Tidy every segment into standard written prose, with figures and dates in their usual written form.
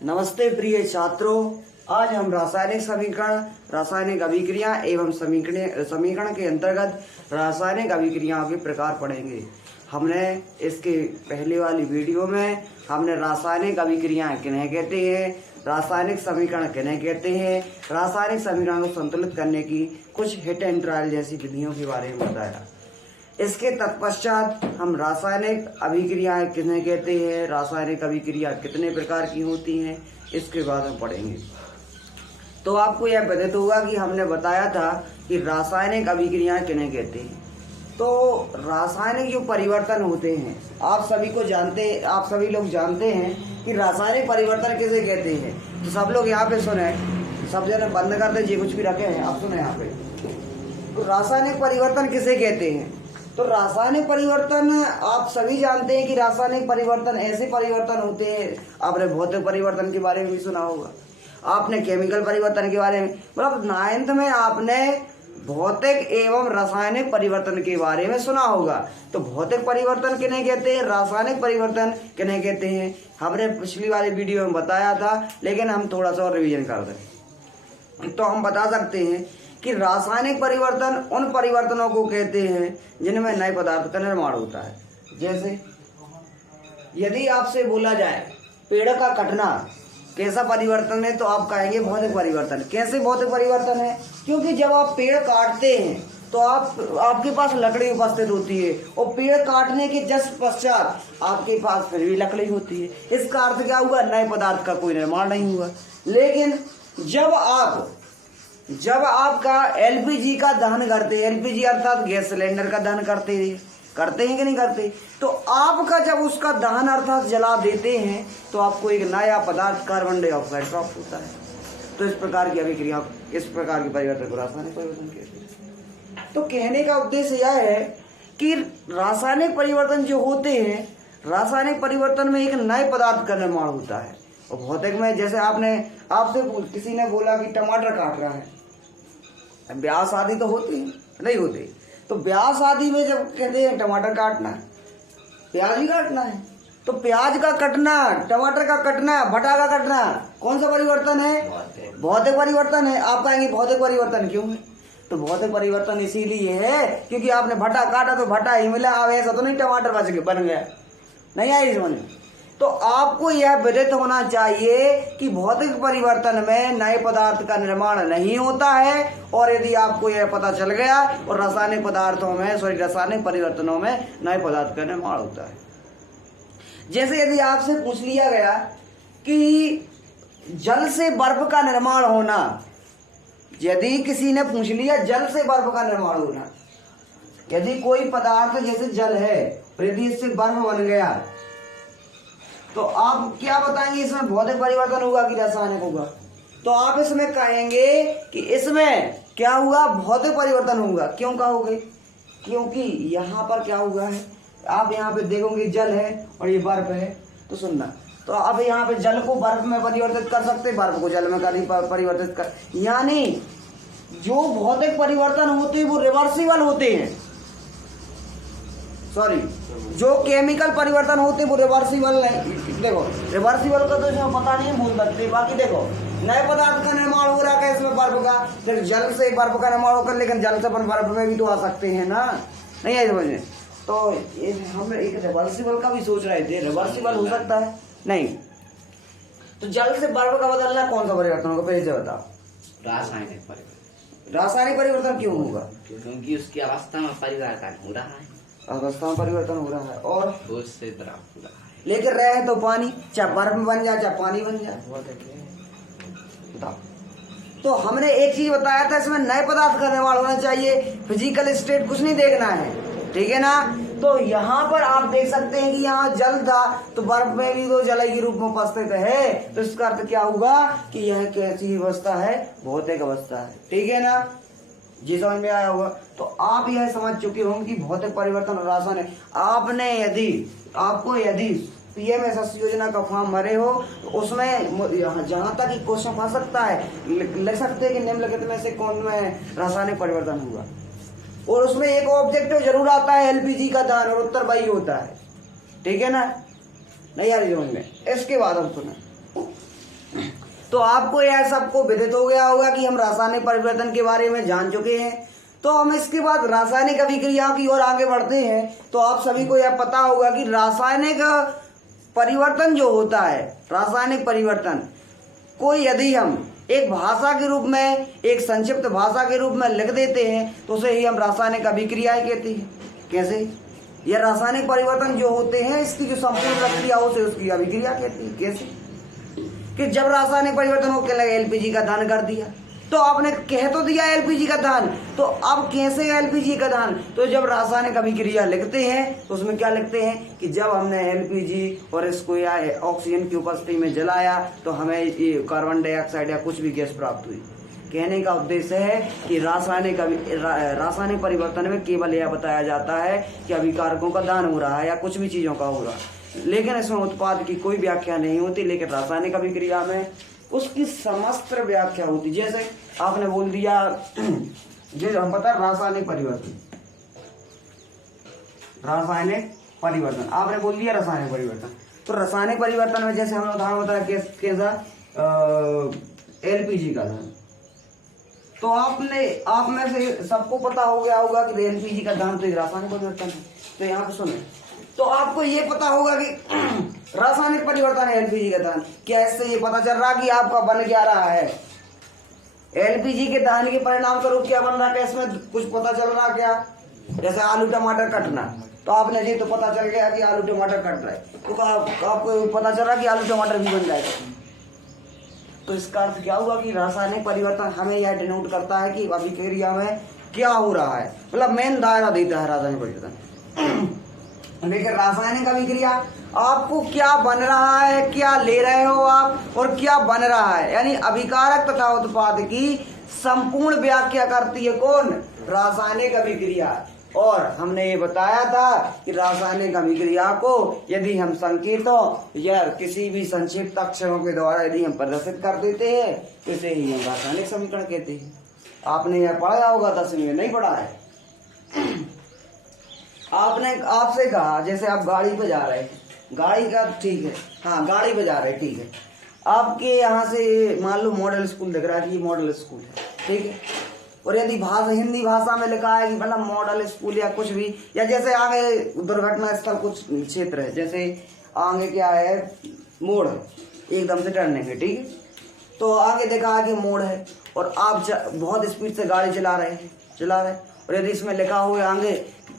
नमस्ते प्रिय छात्रों, आज हम रासायनिक समीकरण, रासायनिक अभिक्रिया एवं समीकरण के अंतर्गत रासायनिक अभिक्रियाओं के प्रकार पढ़ेंगे। हमने इसके पहले वाली वीडियो में हमने रासायनिक अभिक्रियाएं किन्हें कहते हैं, रासायनिक समीकरण किन्हें कहते हैं, रासायनिक समीकरण को संतुलित करने की कुछ हिट एंड ट्रायल जैसी विधियों के बारे में बताया। इसके तत्पश्चात हम रासायनिक अभिक्रियाएं किन्हें कहते हैं, रासायनिक अभिक्रिया कितने प्रकार की होती हैं, इसके बाद हम पढ़ेंगे। तो आपको यह विदित होगा कि हमने बताया था कि रासायनिक अभिक्रियाएं किन्हें कहते हैं। तो रासायनिक जो परिवर्तन होते हैं, आप सभी लोग जानते हैं कि रासायनिक परिवर्तन किसे कहते हैं। तो सब लोग यहाँ पे सुने, सब जने बंद कर दीजिए, कुछ भी रखे हैं आप सुने यहाँ पे। तो रासायनिक परिवर्तन किसे कहते हैं? तो रासायनिक परिवर्तन आप सभी जानते हैं कि रासायनिक परिवर्तन ऐसे परिवर्तन होते हैं। आपने भौतिक परिवर्तन के बारे में भी सुना होगा, आपने केमिकल परिवर्तन के बारे में, मतलब 9th में आपने भौतिक एवं रासायनिक परिवर्तन के बारे में सुना होगा। तो भौतिक परिवर्तन किन्हें कहते हैं, रासायनिक परिवर्तन किन्हें कहते हैं, हमने पिछली वाली वीडियो में बताया था, लेकिन हम थोड़ा सा और रिवीजन कर दें। तो हम बता सकते हैं कि रासायनिक परिवर्तन उन परिवर्तनों को कहते हैं जिनमें नए पदार्थ का निर्माण होता है। जैसे यदि आपसे बोला जाए पेड़ का कटना कैसा परिवर्तन है, तो आप कहेंगे भौतिक परिवर्तन। कैसे भौतिक परिवर्तन है? क्योंकि जब आप पेड़ काटते हैं तो आपके पास लकड़ी उपस्थित होती है, और पेड़ काटने के जस्ट पश्चात आपके पास फिर भी लकड़ी होती है। इसका अर्थ क्या हुआ? नए पदार्थ का कोई निर्माण नहीं हुआ। लेकिन जब आपका एलपीजी का दहन करते, एलपीजी अर्थात गैस सिलेंडर का दहन करते हैं कि नहीं करते, तो आपका जब उसका दहन अर्थात जला देते हैं तो आपको एक नया पदार्थ कार्बन डाइऑक्साइड प्राप्त होता है। तो इस प्रकार की अभिक्रिया, इस प्रकार की परिवर्तन को रासायनिक परिवर्तन कहते हैं। तो कहने का उद्देश्य यह है कि रासायनिक परिवर्तन जो होते हैं, रासायनिक परिवर्तन में एक नए पदार्थ का निर्माण होता है। और भौतिक में जैसे आपसे किसी ने बोला कि टमाटर काट रहा है, ब्याह शादी तो होती नहीं होती, तो ब्याह शादी में जब कहते हैं टमाटर काटना है, प्याज ही काटना है, तो प्याज का कटना, टमाटर का कटना, भटा का कटना कौन सा परिवर्तन है? भौतिक परिवर्तन है। आप कहेंगे भौतिक परिवर्तन क्यों है? तो भौतिक परिवर्तन इसीलिए है क्योंकि आपने भटा काटा तो भटा ही मिला। अब ऐसा तो नहीं टमाटर बन गया, नहीं आई समझ में। तो आपको यह विदित होना चाहिए कि भौतिक परिवर्तन में नए पदार्थ का निर्माण नहीं होता है। और यदि आपको यह पता चल गया, और रासायनिक परिवर्तनों में नए पदार्थ का निर्माण होता है। जैसे यदि आपसे पूछ लिया गया कि जल से बर्फ का निर्माण होना, यदि किसी ने पूछ लिया जल से बर्फ का निर्माण होना, यदि कोई पदार्थ जैसे जल है, यदि इससे बर्फ बन गया, तो आप क्या बताएंगे, इसमें भौतिक परिवर्तन होगा कि रासायनिक होगा? तो आप इसमें कहेंगे कि इसमें क्या हुआ? भौतिक परिवर्तन होगा। क्यों कहोगे? क्योंकि यहाँ पर क्या हुआ है, आप यहाँ पे देखोगे जल है और ये बर्फ है। तो सुनना, तो आप यहाँ पे जल को बर्फ में परिवर्तित कर सकते, बर्फ को जल में परिवर्तित कर, यानी जो भौतिक परिवर्तन होते हैं वो रिवर्सिबल होते हैं। सॉरी, जो केमिकल परिवर्तन होते वो रिवर्सिबल नहीं। देखो रिवर्सिबल का तो इसमें पता नहीं भूल सकते। बाकी देखो नए पदार्थ का निर्माण हो रहा है इसमें बर्फ का, फिर जल से बर्फ का निर्माण होकर, लेकिन जल से अपन बर्फ में भी तो आ सकते हैं ना, नहीं आई समझ में। तो हम एक रिवर्सिबल का भी सोच रहे थे, रिवर्सिबल हो सकता है नहीं। तो जल से बर्फ का बदलना कौन सा परिवर्तन होगा, पहले से बताओ? रासायनिक परिवर्तन। रासायनिक परिवर्तन क्यों होगा? क्योंकि उसकी अवस्था में परिवर्तन हो रहा है, अवस्था में परिवर्तन हो रहा है, और उससे बर्फ हो रहा है। लेकिन रहे तो पानी, चाहे बर्फ में बन जाए चाहे पानी बन जाए। बताओ। तो हमने एक चीज बताया था, इसमें नए पदार्थ का निर्माण होना चाहिए, फिजिकल स्टेट कुछ नहीं देखना है, ठीक है ना। तो यहाँ पर आप देख सकते हैं कि यहाँ जल था, तो बर्फ में भी तो जल के रूप में उपस्थित है। तो इसका अर्थ क्या होगा कि यह कैसी अवस्था है? भौतिक अवस्था है, ठीक है ना। जी समझ में आया होगा। तो आप यह समझ चुके होंगे कि भौतिक परिवर्तन और रासायनिक। आपको यदि पीएमएसएस योजना का फॉर्म भरे हो तो उसमें जहां तक क्वेश्चन फंस सकता है, लिख सकते हैं कि निम्नलिखित में से कौन में रासायनिक परिवर्तन हुआ, और उसमें एक ऑब्जेक्टिव जरूर आता है एलपीजी का दहन, और उत्तर वही होता है, ठीक है ना। नहीं आ रही समझ में। इसके बाद हम सुने तो आपको यह सबको विदित हो गया होगा कि हम रासायनिक परिवर्तन के बारे में जान चुके हैं। तो हम इसके बाद रासायनिक अभिक्रियाओं की ओर आगे बढ़ते हैं। तो आप सभी को यह पता होगा कि रासायनिक परिवर्तन जो होता है, रासायनिक परिवर्तन को यदि हम एक भाषा के रूप में, एक संक्षिप्त भाषा के रूप में लिख देते हैं तो उसे ही हम रासायनिक अभिक्रियाएं कहते हैं। कैसे? यह रासायनिक परिवर्तन जो होते हैं इसकी जो संपूर्ण प्रक्रिया होती है उसकी अभिक्रिया कहती है। कैसे? कि जब रासायनिक परिवर्तन हो के एलपीजी का दहन कर दिया, तो आपने कह तो दिया एलपीजी का दहन, तो अब कैसे एलपीजी का दहन? तो जब रासायनिक अभिक्रिया लिखते हैं तो उसमें क्या लिखते हैं कि जब हमने एलपीजी और इसको या ऑक्सीजन की उपस्थिति में जलाया तो हमें ये कार्बन डाइऑक्साइड या कुछ भी गैस प्राप्त हुई। कहने का उद्देश्य है कि रासायनिक परिवर्तन में केवल यह बताया जाता है कि अभिकारकों का दहन हो रहा है या कुछ भी चीजों का हो रहा है, लेकिन इसमें उत्पाद की कोई व्याख्या नहीं होती। लेकिन रासायनिक अभिक्रिया में उसकी समस्त व्याख्या होती। जैसे आपने बोल दिया जो हम पता रासायनिक परिवर्तन, रासायनिक परिवर्तन आपने बोल दिया रासायनिक परिवर्तन। तो रासायनिक परिवर्तन में जैसे हमने उदाहरण बताया कैसा एलपीजी का दहन, तो आप में से सबको पता हो गया होगा कि एलपीजी का दहन तो एक रासायनिक परिवर्तन है। तो यहाँ पे सुने, तो आपको ये पता होगा कि रासायनिक परिवर्तन है एलपीजी का दहन। क्या इससे ये पता चल रहा कि आपका बन क्या रहा है? एलपीजी के दहन के परिणाम स्वरूप क्या बन रहा है? इसमें कुछ पता चल रहा क्या? जैसे आलू टमाटर कटना, तो आपने जी तो पता चल गया कि आलू टमाटर कट रहा है, तो आपको पता चल रहा कि आलू टमाटर भी बन जाएगा। तो इसका अर्थ क्या हुआ कि रासायनिक परिवर्तन हमें यह डिनोट करता है कि अभिक्रिया में क्या हो रहा है, मतलब मेन दायरा देता है रासायनिक परिवर्तन। लेकिन रासायनिक अभिक्रिया आपको क्या बन रहा है, क्या ले रहे हो आप और क्या बन रहा है, यानी अभिकारक तथा उत्पाद की संपूर्ण व्याख्या करती है कौन? रासायनिक अभिक्रिया। और हमने ये बताया था कि रासायनिक अभिक्रिया को यदि हम संकेतों या किसी भी संक्षिप्त अक्षरों के द्वारा यदि हम प्रदर्शित कर देते हैं तो इसे ही हम रासायनिक समीकरण कहते हैं। आपने यह पढ़ा होगा 10वीं में, नहीं पढ़ा है? आपने आपसे कहा जैसे आप गाड़ी पे जा रहे हैं, गाड़ी का ठीक है, हाँ गाड़ी पे जा रहे हैं, ठीक है, आपके यहाँ से मान लो मॉडल स्कूल दिख रहा है कि ये मॉडल स्कूल है, ठीक है, और यदि हिंदी भाषा में लिखा है कि मतलब मॉडल स्कूल या कुछ भी, या जैसे आगे दुर्घटना स्थल कुछ क्षेत्र है, जैसे आगे क्या है मोड़ है, एकदम से टर्निंग है, ठीक है, तो आगे देखा है कि मोड़ है और आप बहुत स्पीड से गाड़ी चला रहे हैं और यदि इसमें लिखा हुआ आगे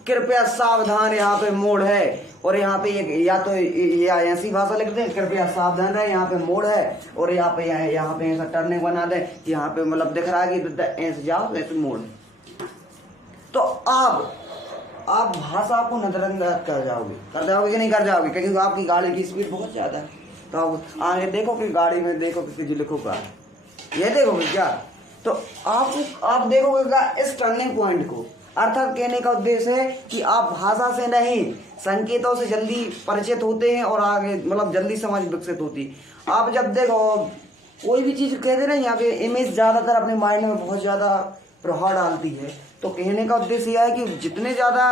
कृपया सावधान यहाँ पे मोड़ है, और यहाँ पे या तो ऐसी भाषा लिख दें कृपया सावधान रहे यहाँ पे मोड़ है, और यहाँ पे ऐसा टर्निंग बना दें कि यहाँ पे मतलब दिख रहा है कि ऐसे जाओ ऐसे मोड़। तो आप भाषा को नजरअंदाज कर जाओगे कि नहीं कर जाओगे, क्योंकि आपकी गाड़ी की स्पीड बहुत ज्यादा है। तो आप आगे देखो कि गाड़ी में देखो कि जो लिखोगा ये देखोगे क्या, तो आप देखोगे इस टर्निंग पॉइंट को। अर्थात कहने का उद्देश्य है कि आप भाषा से नहीं संकेतों से जल्दी परिचित होते हैं और आगे मतलब जल्दी समझ विकसित होती। आप जब देखो कोई भी चीज कहते ना, यहाँ पे इमेज ज्यादातर अपने माइंड में बहुत ज्यादा प्रभाव डालती है। तो कहने का उद्देश्य यह है कि जितने ज्यादा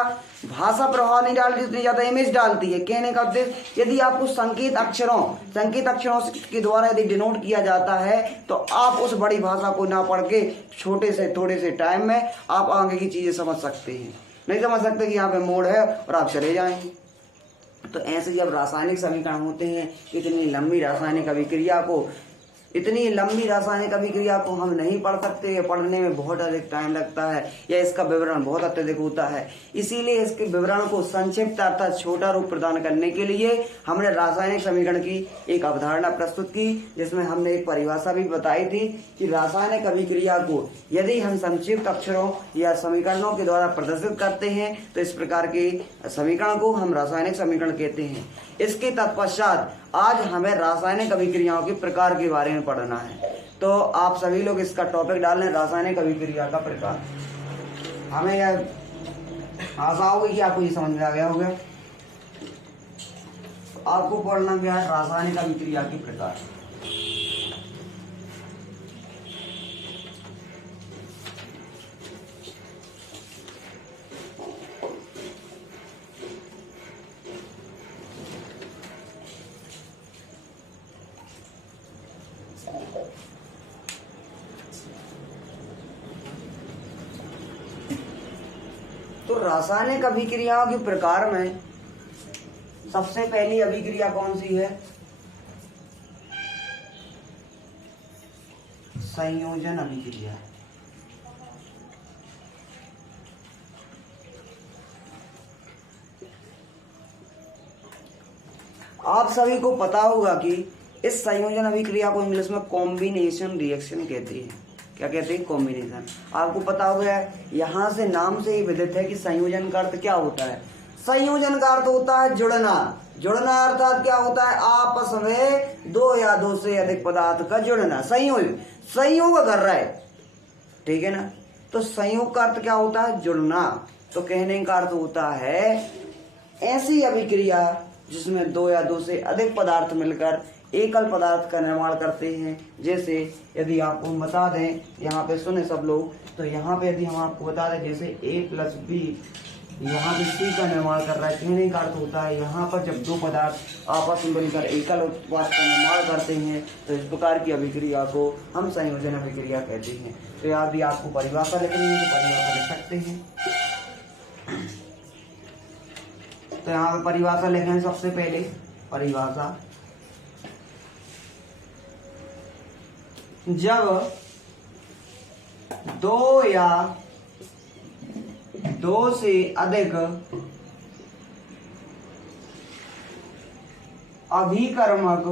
भाषा प्रभाव नहीं डालती उतनी ज्यादा इमेज डालती है। कहने का उद्देश्य यदि आपको संकेत अक्षरों के द्वारा यदि डिनोट किया जाता है तो आप उस बड़ी भाषा को ना पढ़ के थोड़े से टाइम में आप आगे की चीजें समझ सकते हैं। नहीं समझ सकते कि यहाँ पे मोड़ है और आप चले जाएंगे। तो ऐसे जब रासायनिक समीकरण होते हैं, इतनी लंबी रासायनिक अभिक्रिया को हम नहीं पढ़ सकते, पढ़ने में बहुत अधिक टाइम लगता है या इसका विवरण बहुत अत्यधिक होता है। इसीलिए इसके विवरण को संक्षिप्त अर्थात छोटा रूप प्रदान करने के लिए हमने रासायनिक समीकरण की एक अवधारणा प्रस्तुत की, जिसमें हमने एक परिभाषा भी बताई थी कि रासायनिक अभिक्रिया को यदि हम संक्षिप्त अक्षरों या समीकरणों के द्वारा प्रदर्शित करते हैं तो इस प्रकार के समीकरण को हम रासायनिक समीकरण कहते हैं। इसके तत्पश्चात आज हमें रासायनिक अभिक्रियाओं के प्रकार के बारे में पढ़ना है। तो आप सभी लोग इसका टॉपिक डाल लें, रासायनिक अभिक्रिया का प्रकार। हमें यह आशा होगी कि आपको ये समझ में आ गया होगा। आपको पढ़ना क्या है? रासायनिक अभिक्रिया के प्रकार। तो रासायनिक अभिक्रियाओं के प्रकार में सबसे पहली अभिक्रिया कौन सी है? संयोजन अभिक्रिया। आप सभी को पता होगा कि इस संयोजन अभिक्रिया को इंग्लिश में कॉम्बिनेशन रिएक्शन कहते हैं। क्या कहते हैं? कॉम्बिनेशन। आपको पता होगा, यहाँ से नाम से ही विदित है कि संयोजन का अर्थ क्या होता है। संयोजन का अर्थ होता है जुड़ना। जुड़ना अर्थात क्या होता है? आपस में दो या दो से अधिक पदार्थ का जुड़ना। संयोग कर रहा है, ठीक है ना। तो संयोग का अर्थ क्या होता है? जुड़ना। तो कहने का अर्थ होता है ऐसी अभिक्रिया जिसमें दो या दो से अधिक पदार्थ मिलकर एकल पदार्थ का निर्माण करते हैं। जैसे यदि आपको हम बता दें, यहाँ पे सुने सब लोग, तो यहाँ पे यदि हम आपको बता दें जैसे A+B यहाँ पे C का निर्माण कर रहा है। कहने का अर्थ होता है यहाँ पर जब दो पदार्थ आपस में मिलकर एकल उत्पाद का निर्माण करते हैं तो इस प्रकार की अभिक्रिया को हम संयोजन अभिक्रिया कहते हैं। तो यदि आपको परिभाषा लिखनी है तो परिभाषा लिख सकते हैं। तो यहाँ पे परिभाषा लिखें। सबसे पहले परिभाषा, जब दो या दो से अधिक अभिकर्मक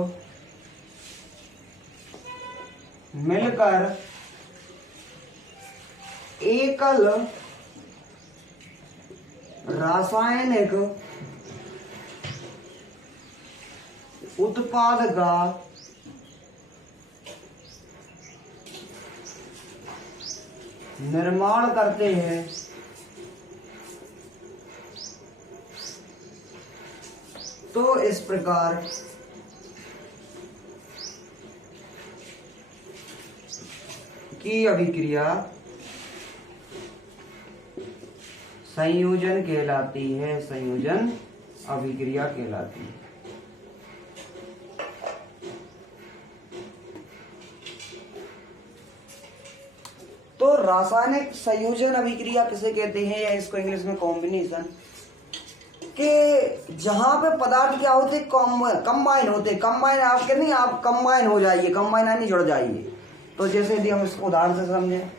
मिलकर एकल रासायनिक उत्पाद का निर्माण करते हैं तो इस प्रकार की अभिक्रिया संयोजन कहलाती है। संयोजन अभिक्रिया कहलाती है। तो रासायनिक संयोजन अभिक्रिया किसे कहते हैं, या इसको इंग्लिश में कॉम्बिनेशन, कि जहां पे पदार्थ क्या होते कंबाइन होते। कंबाइन आप कहते नहीं, आप कंबाइन हो जाइए, कंबाइन यानी जुड़ जाइए। तो जैसे यदि हम इसको उदाहरण से समझें,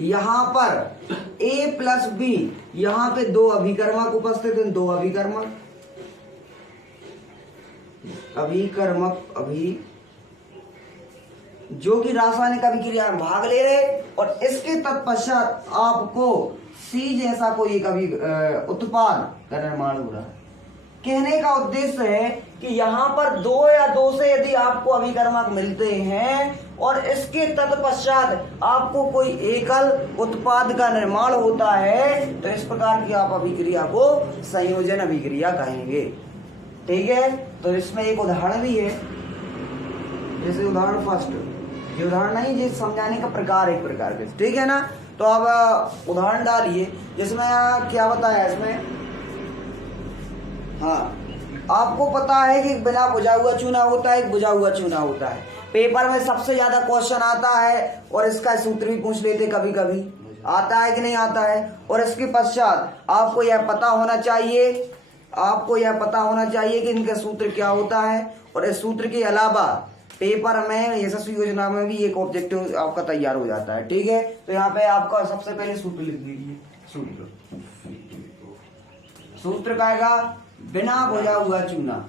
यहां पर A+B, यहां पे दो अभिकर्मक उपस्थित हैं। दो अभिकर्मक जो कि रासायनिक अभिक्रिया में भाग ले रहे, और इसके तत्पश्चात आपको C जैसा कोई एक उत्पाद का निर्माण हो रहा है। कहने का उद्देश्य है कि यहाँ पर दो या दो से यदि आपको अभिकर्मक मिलते हैं और इसके तत्पश्चात आपको कोई एकल उत्पाद का निर्माण होता है तो इस प्रकार की आप अभिक्रिया को संयोजन अभिक्रिया कहेंगे। ठीक है। तो इसमें एक उदाहरण भी है, जैसे उदाहरण फर्स्ट, ये उदाहरण नहीं, ये समझाने का प्रकार एक प्रकार के, ठीक है ना। तो अब उदाहरण डालिए जिसमें क्या बताया इसमें। हाँ, आपको पता है कि बिना बुझा हुआ चूना होता है, एक बुझा हुआ चूना होता है। पेपर में सबसे ज्यादा क्वेश्चन आता है और इसका सूत्र भी पूछ लेते कभी कभी, आता है कि नहीं आता है। और इसके पश्चात आपको यह पता होना चाहिए, कि इनका सूत्र क्या होता है। और इस सूत्र के अलावा पेपर में यशस्वी योजना में भी एक ऑब्जेक्टिव आपका तैयार हो जाता है। ठीक है। तो यहाँ पे आपका सबसे पहले सूत्र लिख दीजिए। सूत्र का आएगा बिना बुझा हुआ चूना।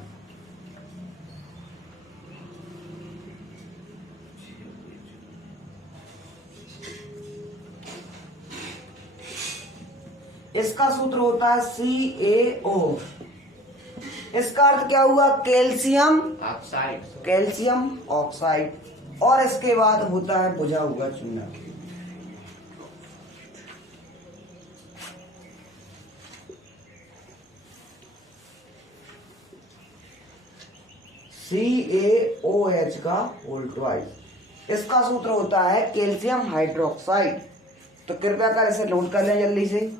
इसका सूत्र होता है CaO। इसका अर्थ क्या हुआ? Calcium oxide. और इसके बाद होता है बुझा हुआ चूना। CaOH का होल ट्वाइस। इसका सूत्र होता है कैल्शियम हाइड्रोक्साइड। तो कृपया कर इसे नोट कर लें जल्दी से।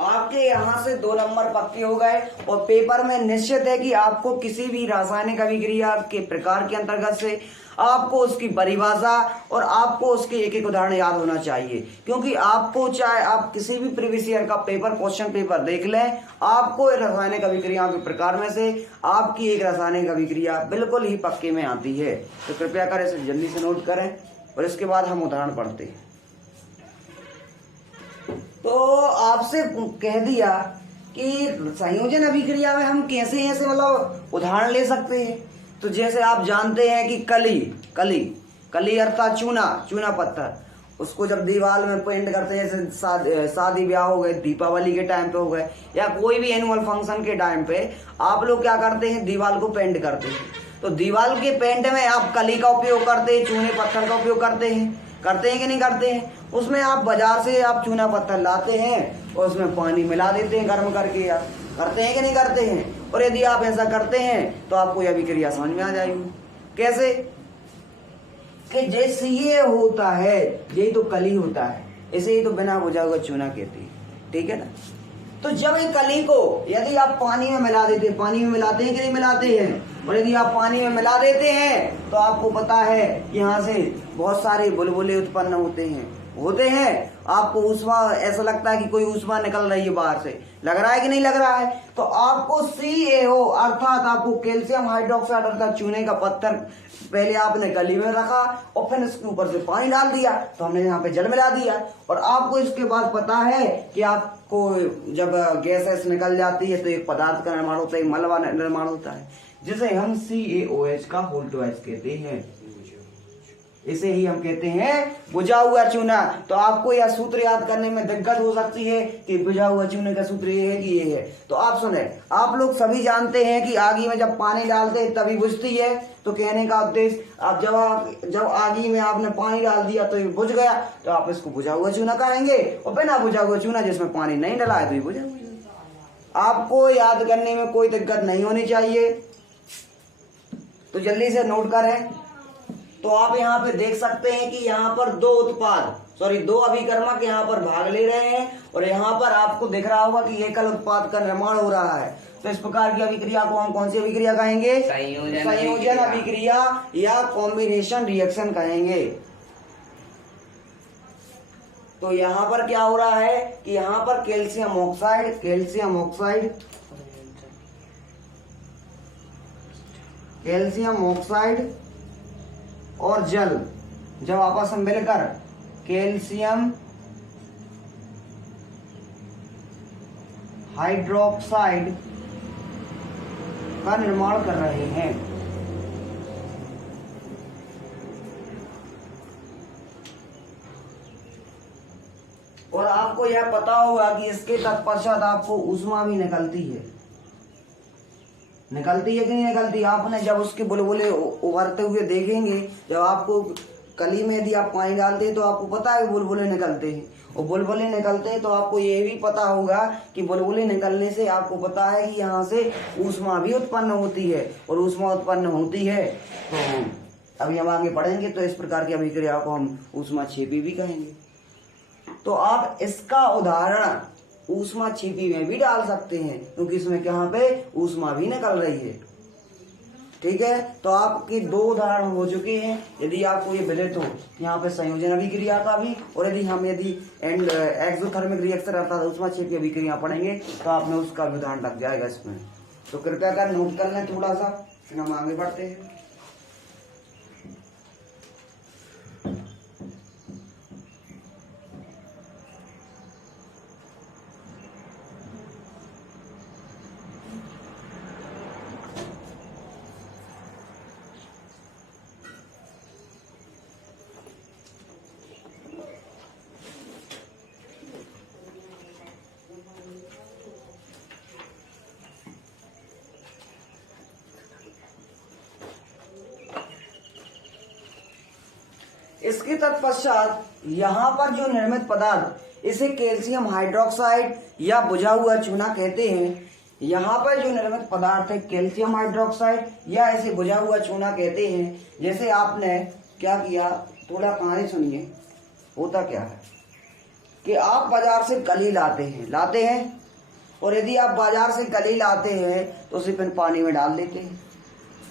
आपके यहाँ से 2 नंबर पक्के हो गए। और पेपर में निश्चित है कि आपको किसी भी रासायनिक अभिक्रिया के प्रकार के अंतर्गत से आपको उसकी परिभाषा और आपको उसके एक एक उदाहरण याद होना चाहिए, क्योंकि आपको चाहे आप किसी भी प्रीवियस ईयर का पेपर क्वेश्चन पेपर देख लें, आपको रासायनिक अभिक्रियाओं के प्रकार में से आपकी एक रासायनिक अभिक्रिया बिल्कुल ही पक्के में आती है। तो कृपया कर इसे जल्दी से नोट करें और इसके बाद हम उदाहरण पढ़ते हैं। तो आपसे कह दिया कि संयोजन अभिक्रिया में हम कैसे ऐसे मतलब उदाहरण ले सकते हैं। तो जैसे आप जानते हैं कि कली अर्थात चूना पत्थर, उसको जब दीवार में पेंट करते हैं, जैसे शादी ब्याह हो गए, दीपावली के टाइम पे हो गए, या कोई भी एनुअल फंक्शन के टाइम पे आप लोग क्या करते हैं, दीवार को पेंट करते हैं। तो दीवार के पेंट में आप कली का उपयोग करते हैं, चूने पत्थर का उपयोग करते हैं कि नहीं करते हैं। उसमें आप बाजार से आप चूना पत्थर लाते हैं और उसमें पानी मिला देते हैं गर्म करके, यार करते हैं कि नहीं करते हैं। और यदि आप ऐसा करते हैं तो आपको यह अभिक्रिया समझ में आ जाएगी। कैसे कि जैसे ये होता है, यही तो कली होता है, इसे ही तो बिना बुझा हुआ चूना कहते हैं, ठीक है ना। तो जब ये कली को यदि आप पानी में मिला देते हैं, पानी में मिलाते हैं कि नहीं मिलाते हैं, और यदि आप पानी में मिला देते हैं तो आपको पता है कि यहाँ से बहुत सारे बुलबुले उत्पन्न होते हैं। आपको ऊष्मा, ऐसा लगता है कि कोई ऊष्मा निकल रही है बाहर से, लग रहा है कि नहीं लग रहा है। तो आपको CaO अर्थात आपको कैल्शियम हाइड्रोक्साइड अर्थात चूने का पत्थर पहले आपने कली में रखा और फिर इसके ऊपर से पानी डाल दिया, तो हमने यहाँ पे जल मिला दिया। और आपको इसके बाद पता है कि आपको जब गैसेस निकल जाती है तो एक पदार्थ का निर्माण होता है, एक मलबा निर्माण होता है, जिसे हम CaOH का होल ट्वाइस कहते हैं। इसे ही हम कहते हैं बुझा हुआ चूना। तो आपको यह सूत्र याद करने में दिक्कत हो सकती है कि बुझा हुआ चूने का सूत्र ये है कि ये है। तो आप सुने, आप लोग सभी जानते हैं कि आगी में जब पानी डालते हैं तभी बुझती है। तो कहने का उद्देश्य, आप जब आगी में आपने पानी डाल दिया तो ये बुझ गया, तो आप इसको बुझा हुआ चूना कहेंगे। और बिना बुझा हुआ चूना जिसमें पानी नहीं डला है तो ये बुझा हुआ। आपको याद करने में कोई दिक्कत नहीं होनी चाहिए, तो जल्दी से नोट करें। तो आप यहाँ पे देख सकते हैं कि यहाँ पर दो अभिकर्मक यहाँ पर भाग ले रहे हैं, और यहाँ पर आपको दिख रहा होगा कि एकल उत्पाद का निर्माण हो रहा है। तो इस प्रकार की अभिक्रिया को हम कौन सी अभिक्रिया कहेंगे? संयोजन अभिक्रिया या कॉम्बिनेशन रिएक्शन कहेंगे। तो यहाँ पर क्या हो रहा है कि यहाँ पर कैल्शियम ऑक्साइड और जल जब आपस में मिलकर कैल्शियम हाइड्रोक्साइड का निर्माण कर रहे हैं। और आपको यह पता होगा कि इसके तत्पश्चात आपको ऊष्मा भी निकलती है कि नहीं निकलती। आपने जब उसके बुलबुले उभरते हुए देखेंगे, जब आपको कली में यदि आप पानी डालते हैं तो आपको पता है बुलबुले निकलते हैं, और बुलबुले निकलते हैं तो आपको ये भी पता होगा कि बुलबुले निकलने से आपको पता है कि यहाँ से ऊष्मा भी उत्पन्न होती है, और ऊष्मा उत्पन्न होती है तो अभी हम आगे पढ़ेंगे। तो इस प्रकार की अभिक्रिया को हम ऊष्मा छेपी भी कहेंगे। तो आप इसका उदाहरण ऊष्मा छिपी में भी डाल सकते हैं, क्योंकि इसमें यहाँ पे ऊष्मा भी निकल रही है, ठीक है। तो आपके दो उदाहरण हो चुके हैं। यदि आपको ये मिले तो यहाँ पे संयोजन अभिक्रिया का भी, और यदि एक्सोथर्मिक रिएक्शन अर्थात ऊष्मा छिपी अभिक्रिया पढ़ेंगे तो आप में उसका भी उदाहरण लग जाएगा इसमें। तो कृपया कर नोट कर लें थोड़ा सा, फिर हम आगे बढ़ते हैं। इसके तत्पश्चात यहाँ पर जो निर्मित पदार्थ, इसे कैल्शियम हाइड्रोक्साइड या बुझा हुआ चूना कहते हैं। यहाँ पर जो निर्मित पदार्थ है कैल्शियम हाइड्रोक्साइड या इसे बुझा हुआ चूना कहते हैं। जैसे आपने क्या किया, थोड़ा कहानी सुनिए। होता क्या है कि आप बाजार से कली लाते हैं और यदि आप बाजार से कली लाते हैं तो उसे फिर पानी में डाल देते हैं।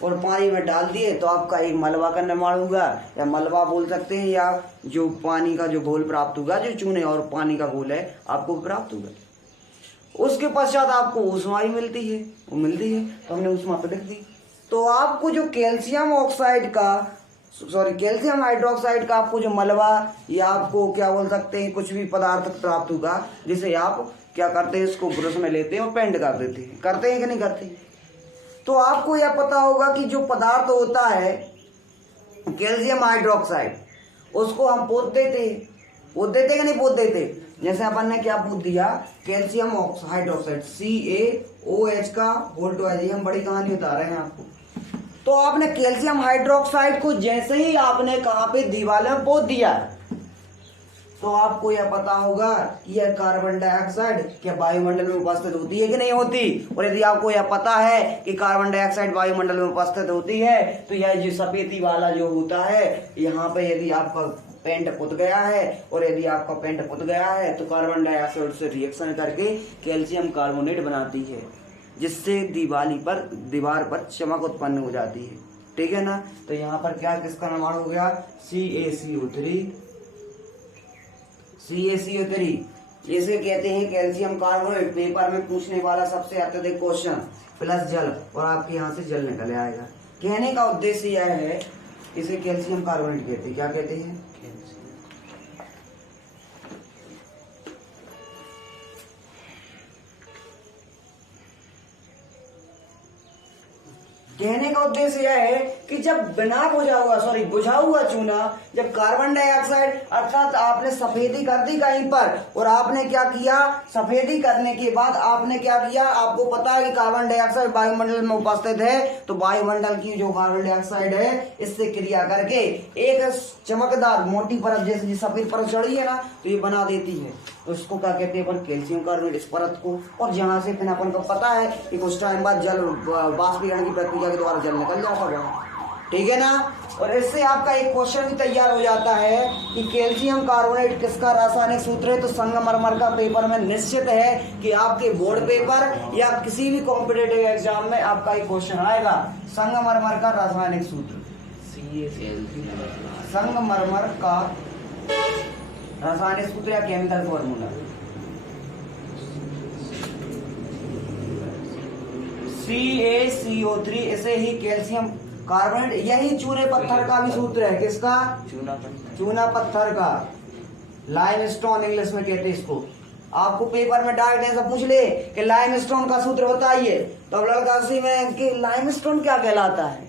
और पानी में डाल दिए तो आपका एक मलबा का निर्माण होगा, या मलबा बोल सकते हैं, या जो पानी का जो घोल प्राप्त होगा, जो चूने और पानी का घोल है आपको प्राप्त होगा। उसके पश्चात आपको ऊष्मा ही मिलती है, वो मिलती है तो हमने ऊष्मा पे लिख दी। तो आपको जो कैल्शियम हाइड्रोक्साइड का आपको जो मलबा या आपको क्या बोल सकते हैं कुछ भी पदार्थ प्राप्त होगा, जिसे आप क्या करते हैं, इसको ब्रश में लेते हैं और पेंट कर देते हैं। करते हैं कि नहीं करते? तो आपको यह पता होगा कि जो पदार्थ होता है कैल्शियम हाइड्रोक्साइड, उसको हम पोत देते कि नहीं पोत देते? जैसे अपन ने क्या पोत दिया, कैल्शियम हाइड्रोक्साइड CaOH का वोल्टेज, हम बड़ी कहानी बता रहे हैं आपको। तो आपने कैल्शियम हाइड्रोक्साइड को जैसे ही आपने कहाँ पे दीवार में पोत दिया, तो आपको यह पता होगा कि यह कार्बन डाइऑक्साइड क्या वायुमंडल में उपस्थित होती है कि नहीं होती। और यदि आपको यह पता है कि कार्बन डाइऑक्साइड वायुमंडल में उपस्थित होती है, तो यह जो सफेदी वाला जो होता है, यहाँ पे यदि आपका पेंट पुत गया है, और यदि आपका पेंट पुत गया है तो कार्बन डाइऑक्साइड से रिएक्शन करके कैल्शियम कार्बोनेट बनाती है, जिससे दीवार पर चमक उत्पन्न हो जाती है। ठीक है ना? तो यहाँ पर क्या किसका निर्माण हो गया, CaCO3, इसे कहते हैं कैल्शियम कार्बोनेट। पेपर में पूछने वाला सबसे अत्यधिक क्वेश्चन प्लस जल, और आपके यहाँ से जल निकल आएगा। कहने का उद्देश्य यह है, इसे कैल्शियम कार्बोनेट कहते हैं। क्या कहते हैं? कहने का उद्देश्य यह है कि जब बुझा हुआ चूना, जब कार्बन डाइऑक्साइड अर्थात आपने सफेदी कर दी कहीं पर, और आपने क्या किया, सफेदी करने के बाद आपने क्या किया, आपको पता है कि कार्बन डाइऑक्साइड वायुमंडल में उपस्थित है, तो वायुमंडल की जो कार्बन डाइऑक्साइड है, इससे क्रिया करके एक चमकदार मोटी परत जैसे सफेद परत चढ़ी है ना, तो ये बना देती है। तो इसको क्या कहते हैं अपन, कैल्शियम कार्बोनेट, इस परत को। और जहां से फिर अपन को पता है कि कुछ टाइम बाद जल वाष्पीकरण की प्रक्रिया के द्वारा जल निकल जाता है। ठीक है ना? और इससे आपका एक क्वेश्चन भी तैयार हो जाता है कि कैल्शियम कार्बोनेट किसका रासायनिक सूत्र है। तो संगमरमर का पेपर में निश्चित है कि आपके बोर्ड पेपर या किसी भी कॉम्पिटेटिव एग्जाम में आपका एक क्वेश्चन आएगा, संगमरमर का रासायनिक सूत्र। संगमरमर का रासायनिक सूत्र या केमिकल फॉर्मूला CaCO3, इसे ही कैल्शियम कार्बोनेट, यही चूने पत्थर का भी सूत्र है। किसका? चूना पत्थर का, लाइमस्टोन इंग्लिश में कहते हैं इसको। आपको पेपर में डायरेक्ट ऐसा पूछ ले कि लाइमस्टोन का सूत्र बताइए, तो लड़का उसी में कि लाइमस्टोन क्या कहलाता है।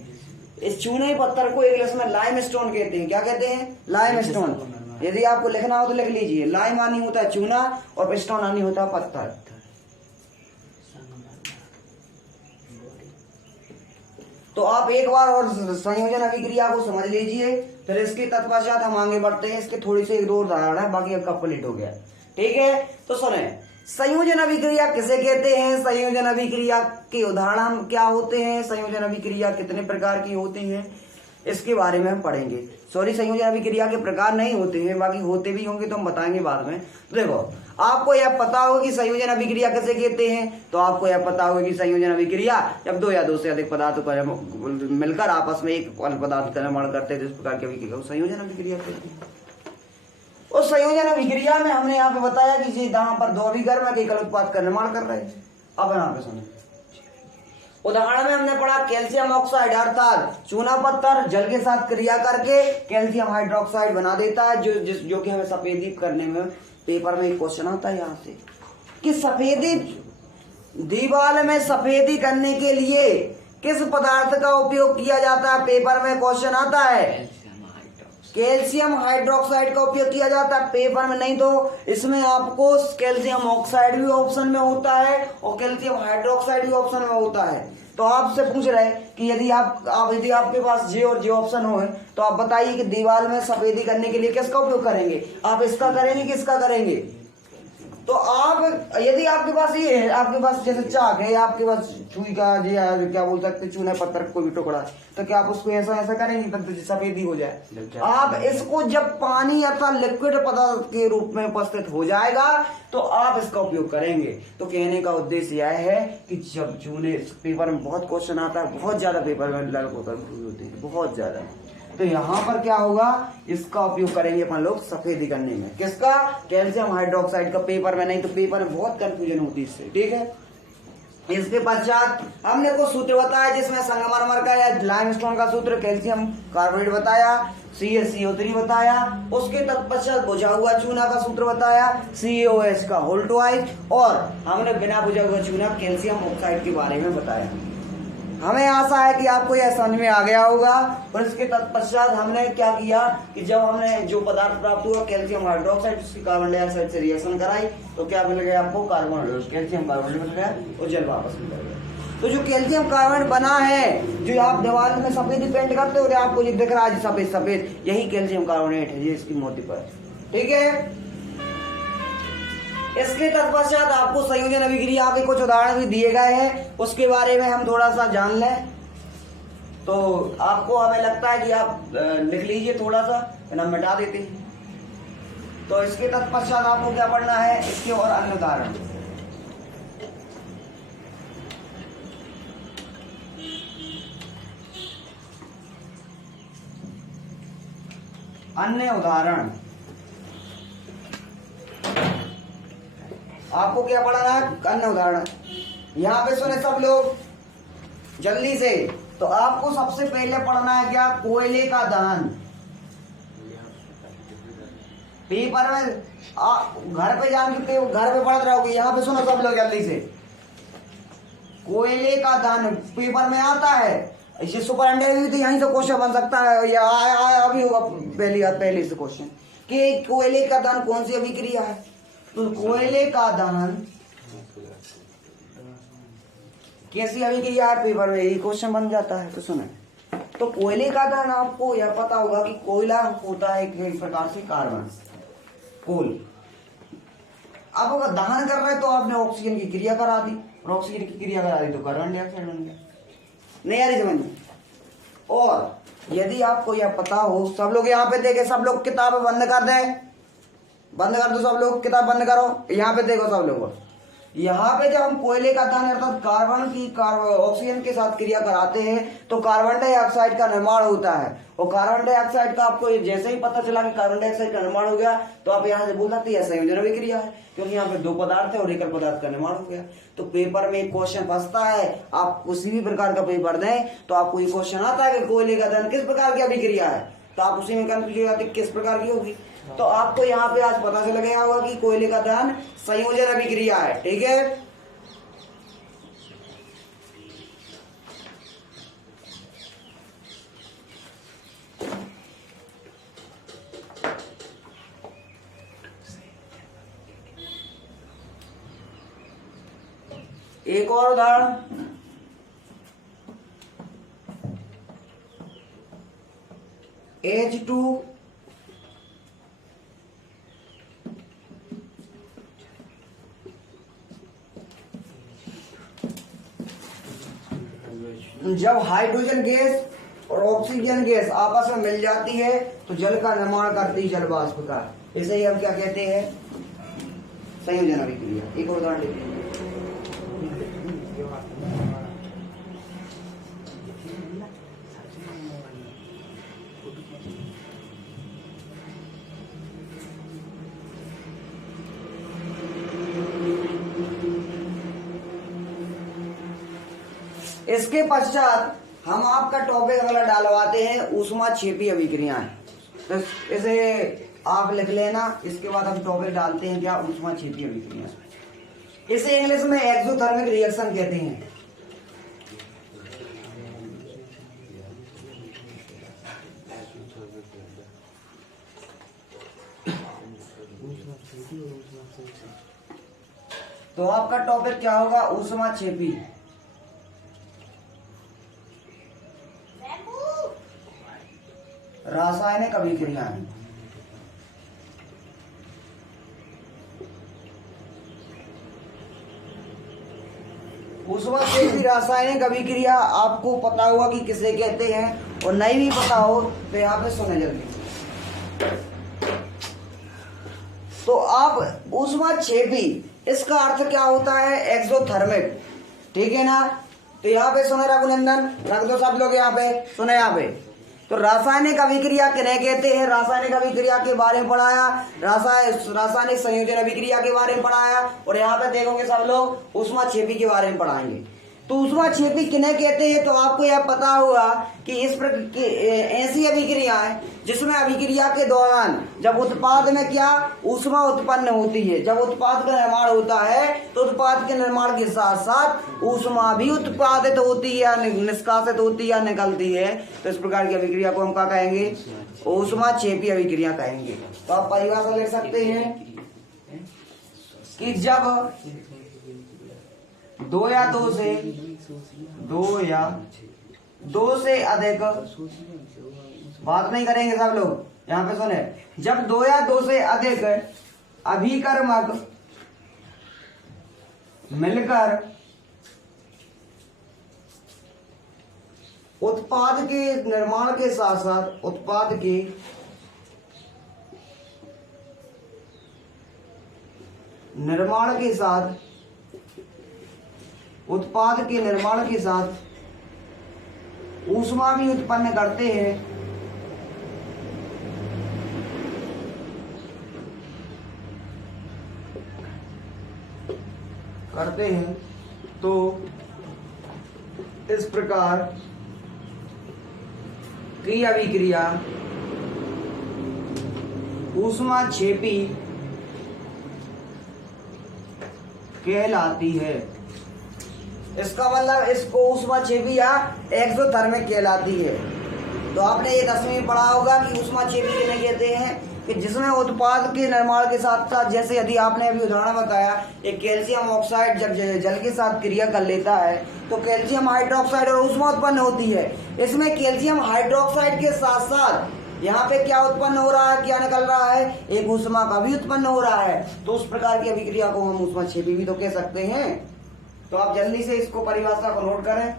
इस चूने पत्थर को इंग्लिश में लाइमस्टोन कहते हैं। क्या कहते हैं? लाइमस्टोन। यदि आपको लिखना हो तो लिख लीजिए, लाइम आनी होता है चूना और स्टोन आनी होता है पत्थर। तो आप एक बार और संयोजन अभिक्रिया को समझ लीजिए, फिर इसके तत्पश्चात हम आगे बढ़ते हैं। इसके थोड़ी सी एक दो उदाहरण है, बाकी अब कंप्लीट हो गया। ठीक है, तो सुने, संयोजन अभिक्रिया किसे कहते हैं, संयोजन अभिक्रिया के उदाहरण क्या होते हैं, संयोजन अभिक्रिया कितने प्रकार की होती है, इसके बारे में हम पढ़ेंगे। संयोजन अभिक्रिया के प्रकार नहीं होते हैं, बाकी होते भी होंगे तो हम बताएंगे बाद में। देखो, आपको यह पता होगा कि संयोजन अभिक्रिया किसे कहते हैं, तो आपको यह पता होगा कि संयोजन अभिक्रिया जब दो या दो से अधिक पदार्थों को मिलकर आपस में एक पदार्थ का निर्माण करते हैं, तो इस प्रकार की अभिक्रिया को संयोजन अभिक्रिया कहते हैं। उस संयोजन अभिक्रिया में हमने यहाँ पे बताया कि जहां पर दो अभिकर्मक एकल उत्पाद का निर्माण कर रहे हैं। अब यहाँ पे सुनिए, उदाहरण में हमने पढ़ा कैल्शियम ऑक्साइड अर्थात चूना पत्थर जल के साथ क्रिया करके कैल्शियम हाइड्रोक्साइड बना देता है, जो कि हमें सफेदी करने में पेपर में एक क्वेश्चन आता है यहाँ से कि सफेदी दीवार में सफेदी करने के लिए किस पदार्थ का उपयोग किया जाता है। पेपर में क्वेश्चन आता है कैल्शियम हाइड्रोक्साइड का उपयोग किया जाता है, पेपर में नहीं तो इसमें आपको कैल्शियम ऑक्साइड भी ऑप्शन में होता है और कैल्शियम हाइड्रोक्साइड भी ऑप्शन में होता है। तो आपसे पूछ रहे हैं कि यदि आपके पास जे और जे ऑप्शन हो तो आप बताइए कि दीवार में सफेदी करने के लिए किसका उपयोग करेंगे। आप इसका करेंगे कि इसका करेंगे? तो आप यदि आपके पास ये है, आपके पास जैसे चाक है या आपके पास सुई का जो क्या बोल सकते चूना पत्थर कोई भी टुकड़ा, तो क्या आप उसको ऐसा ऐसा करेंगे तब तो सफेदी हो जाए। आप इसको जब पानी अर्थात लिक्विड पदार्थ के रूप में उपस्थित हो जाएगा तो आप इसका उपयोग करेंगे। तो कहने का उद्देश्य यह है कि जब चूने पेपर में बहुत क्वेश्चन आता है, बहुत ज्यादा पेपर में लड़कों का होते हैं, बहुत ज्यादा, तो यहाँ पर क्या होगा, इसका उपयोग करेंगे अपन लोग सफेदी करने में। किसका? कैल्शियम हाइड्रोक्साइड का पेपर में, नहीं तो पेपर में बहुत कंफ्यूजन होती है इससे। ठीक है, इसके पश्चात हमने कुछ सूत्र बताया जिसमें संगमरमर का या लाइमस्टोन का सूत्र, कैल्शियम कार्बोनेट बताया, CaCO3 बताया। उसके तत्पश्चात बुझा हुआ चूना का सूत्र बताया, CaOH का होल ट्वाइस, और हमने बिना बुझा हुआ चूना कैल्शियम ऑक्साइड के बारे में बताया। हमें आशा है कि आपको यह समझ में आ गया होगा। और इसके तत्पश्चात हमने क्या किया कि जब हमने जो पदार्थ प्राप्त हुआ कैल्शियम हाइड्रोक्साइड, उसकी कार्बन डाइऑक्साइड से रिएक्शन कराई तो क्या मिल गया आपको? कैल्शियम कार्बोनेट मिल गया और जल वापस निकल गया। तो जो कैल्शियम कार्बोनेट बना है, जो आप दीवार में सफेद पेंट करते हो और आपको जो दिख रहा है सफेद सफेद, यही कैल्शियम कार्बोनेट है, ये इसकी मोती पर। ठीक है, इसके तत्पश्चात आपको संयोजन अभिक्रिया के कुछ उदाहरण भी दिए गए हैं, उसके बारे में हम थोड़ा सा जान लें। तो आपको हमें लगता है कि आप लिख लीजिए थोड़ा सा, फिर हम मिटा देते हैं। तो इसके तत्पश्चात आपको क्या पढ़ना है, इसके और अन्य उदाहरण। अन्य उदाहरण आपको क्या पढ़ना है? अन्य उदाहरण। यहाँ पे सुने सब लोग जल्दी से। तो आपको सबसे पहले पढ़ना है क्या? कोयले का दहन। पेपर में घर पे जान के घर पे पढ़ रहोगे, यहाँ पे सुनो सब लोग जल्दी से। कोयले का दहन पेपर में आता है, इसे सुपरिटेंडेंट भी तो यहीं से क्वेश्चन बन सकता है, या अभी होगा पहले से क्वेश्चन कि कोयले का दहन कौन सी अभिक्रिया है। तो कोयले का दहन कैसी अभिक्रिया है, पेपर में यही क्वेश्चन बन जाता है। तो सुने, तो कोयले का दहन आपको यह पता होगा कि कोयला होता है एक प्रकार से कार्बन कोल। अब अगर दहन कर रहे तो आपने ऑक्सीजन की क्रिया करा दी, और ऑक्सीजन की क्रिया करा दी तो कार्बन डाइऑक्साइड बन गया। नहीं आ रही समझ में? और यदि आपको यह पता हो, सब लोग यहाँ पे देखे, सब लोग किताब बंद कर दें, बंद कर दो सब लोग, किताब बंद करो। यहाँ पे देखो सब लोग, यहाँ पे जब हम कोयले का दहन अर्थात कार्बन की ऑक्सीजन के साथ क्रिया कराते हैं तो कार्बन डाइऑक्साइड का निर्माण होता है। और कार्बन डाइऑक्साइड का आपको जैसे ही पता चला कि कार्बन डाइऑक्साइड का निर्माण हो गया तो आप यहाँ से बोल सकते हैं संयोजन अभिक्रिया है, क्योंकि यहाँ पे दो पदार्थ है और एकल पदार्थ का निर्माण हो गया। तो पेपर में एक क्वेश्चन फंसता है, आप किसी भी प्रकार का पेपर दें तो आपको ये क्वेश्चन आता है कि कोयले का दहन किस प्रकार की अभिक्रिया है, तो आप उसी में कंफ्यूज हो जाते किस प्रकार की होगी। तो आपको यहाँ पे आज पता चल गया होगा कि कोयले का दहन संयोजन अभिक्रिया है। ठीक है, एक और उदाहरण, H2 जब हाइड्रोजन गैस और ऑक्सीजन गैस आपस में मिल जाती है तो जल का निर्माण करती है जल वाष्प का। इसे ही हम क्या कहते हैं? संयोजन अभिक्रिया। एक और उदाहरण लेते हैं। इसके पश्चात हम आपका टॉपिक अगला डालवाते हैं ऊष्माक्षेपी अभिक्रियाएं। तो इसे आप लिख लेना। इसके बाद हम टॉपिक डालते हैं क्या? ऊष्माक्षेपी अभिक्रियाएं। इसे इंग्लिश में एक्सोथर्मिक रिएक्शन कहते हैं। तो आपका टॉपिक क्या होगा? ऊष्माक्षेपी रासायनिक अभिक्रियाएं। रासायनिक अभिक्रिया आपको पता होगा कि किसे कहते हैं, और नहीं भी पता हो तो यहाँ पे सुने जल्दी। तो आप ऊष्माक्षेपी, इसका अर्थ क्या होता है? एक्सोथर्मिक, ठीक है ना। तो यहाँ पे सुने रघुनंदन, रख दो सब लोग यहाँ पे, सुने यहाँ पे। तो रासायनिक अभिक्रिया किन्हें कहते हैं? रासायनिक अभिक्रिया के बारे में पढ़ाया, रासायनिक संयोजन अभिक्रिया के बारे में पढ़ाया, और यहाँ पे देखोगे सब लोग ऊष्माक्षेपी के बारे में पढ़ाएंगे। तो ऊष्माक्षेपी किन्हें कहते हैं? तो आपको यह पता होगा कि इस प्रकार ऐसी अभिक्रिया है जिसमें अभिक्रिया के दौरान जब उत्पाद में क्या ऊष्मा उत्पन्न होती है, जब उत्पाद का निर्माण होता है तो उत्पाद के निर्माण के साथ साथ ऊष्मा भी उत्पादित होती है, निष्कासित होती है, निकलती है। तो इस प्रकार की अभिक्रिया को हम क्या कहेंगे? ऊष्माक्षेपी अभिक्रिया कहेंगे। तो आप परिभाषा लिख सकते हैं कि जब दो या दो से अधिक, बात नहीं करेंगे सब लोग, यहाँ पे सुने, जब दो या दो से अधिक अभिकर्मक मिलकर उत्पाद के निर्माण के साथ साथ उत्पाद के निर्माण के साथ ऊष्मा भी उत्पन्न करते हैं तो इस प्रकार की अभिक्रिया ऊष्माक्षेपी कहलाती है। इसका मतलब इसको ऊष्माक्षेपी या एक्सोथर्मिक कहलाती है। तो आपने ये 10वीं में पढ़ा होगा कि ऊष्माक्षेपी किन्हें कहते हैं? कि जिसमें उत्पाद के निर्माण के साथ साथ, जैसे यदि आपने अभी उदाहरण बताया, एक कैल्शियम ऑक्साइड जब जल के साथ क्रिया कर लेता है तो कैल्शियम हाइड्रोक्साइड और ऊष्मा उत्पन्न होती है। इसमें कैल्शियम हाइड्रोक्साइड के साथ साथ यहाँ पे क्या उत्पन्न हो रहा है, क्या निकल रहा है? एक ऊष्मा का भी उत्पन्न हो रहा है। तो उस प्रकार की अभिक्रिया को हम ऊष्माक्षेपी भी तो कह सकते हैं। तो आप जल्दी से इसको परिभाषा को नोट करें।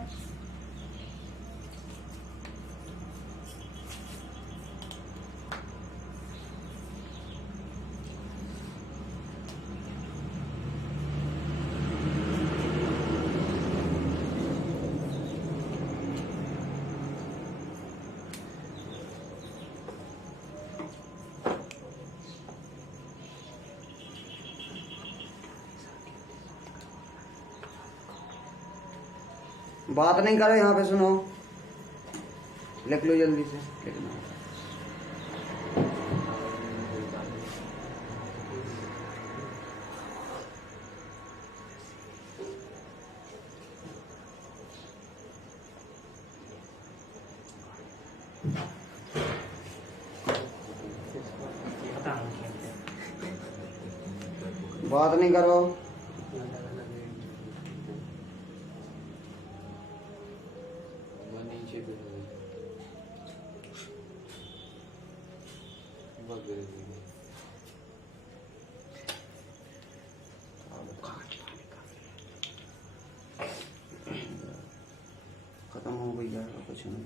बात नहीं करो, यहाँ पे सुनो, लिख लो जल्दी से, लिखना। बात नहीं करो। खत्म हो गई यार, कुछ नहीं।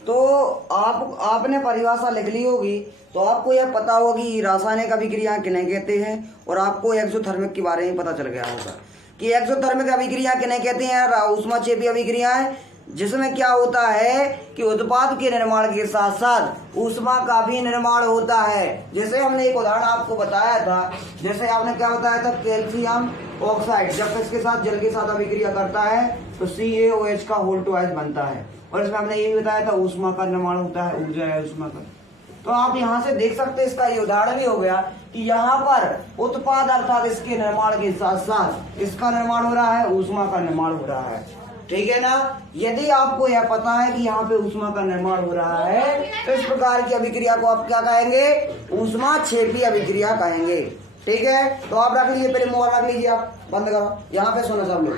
तो आपने परिभाषा लिख ली होगी, तो आपको यह पता होगा कि रासायनिक अभिक्रिया किन्हें कहते हैं, और आपको एक्सोथर्मिक के बारे में पता चल गया होगा कि एक्सोथर्मिक अभिक्रिया किन्हें कहते हैं। ऊष्माक्षेपी अभिक्रियाएं जिसमें क्या होता है कि उत्पाद के निर्माण के साथ साथ ऊष्मा का भी निर्माण होता है। जैसे हमने एक उदाहरण आपको बताया था, जैसे आपने क्या बताया था, कैल्शियम ऑक्साइड जब इसके साथ जल के साथ अभिक्रिया करता है तो CaOH का H2 बनता है, और इसमें हमने ये भी बताया था ऊष्मा का निर्माण होता है, ऊर्जा है ऊष्मा का। तो आप यहाँ से देख सकते हैं, इसका ये उदाहरण भी हो गया कि यहाँ पर उत्पाद अर्थात इसके निर्माण के साथ साथ इसका निर्माण हो रहा है, ऊष्मा का निर्माण हो रहा है। ठीक है ना। यदि आपको यह पता है कि यहाँ पे ऊष्मा का निर्माण हो रहा है तो इस प्रकार की अभिक्रिया को आप क्या कहेंगे? ऊष्माक्षेपी अभिक्रिया कहेंगे। ठीक है, तो आप रख लीजिए, पहले मोबाइल रख लीजिए, आप बंद करो, यहाँ पे सुनो सब लोग।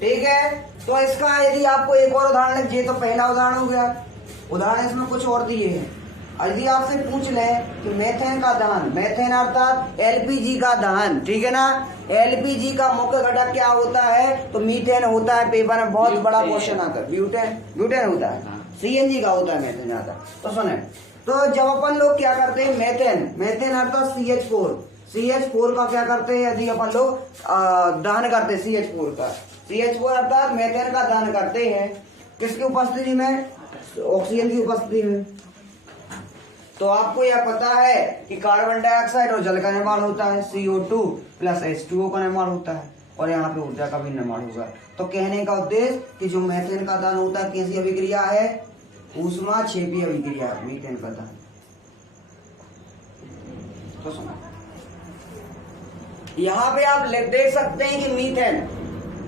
ठीक है, तो इसका यदि आपको एक और उदाहरण लीजिए, तो पहला उदाहरण हो गया, उदाहरण इसमें कुछ और दिए हैं। यदि आपसे पूछ ले कि मेथेन का दहन, मेथेन अर्थात एलपीजी का दहन, ठीक है ना, एलपीजी का मुख्य घटक क्या होता है, तो मीथेन होता है। पेपर में बहुत बड़ा क्वेश्चन आता है, ब्यूटेन होता है, सीएनजी का होता है मेथेन आता है। तो सुने, तो जब अपन लोग क्या करते हैं, मेथेन अर्थात CH4 का क्या करते हैं, यदि अपन लोग दहन करते हैं CH4 अर्थात मेथेन का दहन करते हैं, किसकी उपस्थिति में, ऑक्सीजन की उपस्थिति में। तो आपको यह पता है कि कार्बन डाइऑक्साइड और जल का निर्माण होता है, CO2 प्लस H2O का निर्माण होता है, और यहाँ पे ऊर्जा का भी निर्माण होगा। तो कहने का उद्देश्य कि जो मेथेन का दहन होता है कैसी अभिक्रिया है, ऊष्माक्षेपी अभिक्रिया, मीथेन का दहन। तो सुनो, यहाँ पे आप देख सकते हैं कि मीथेन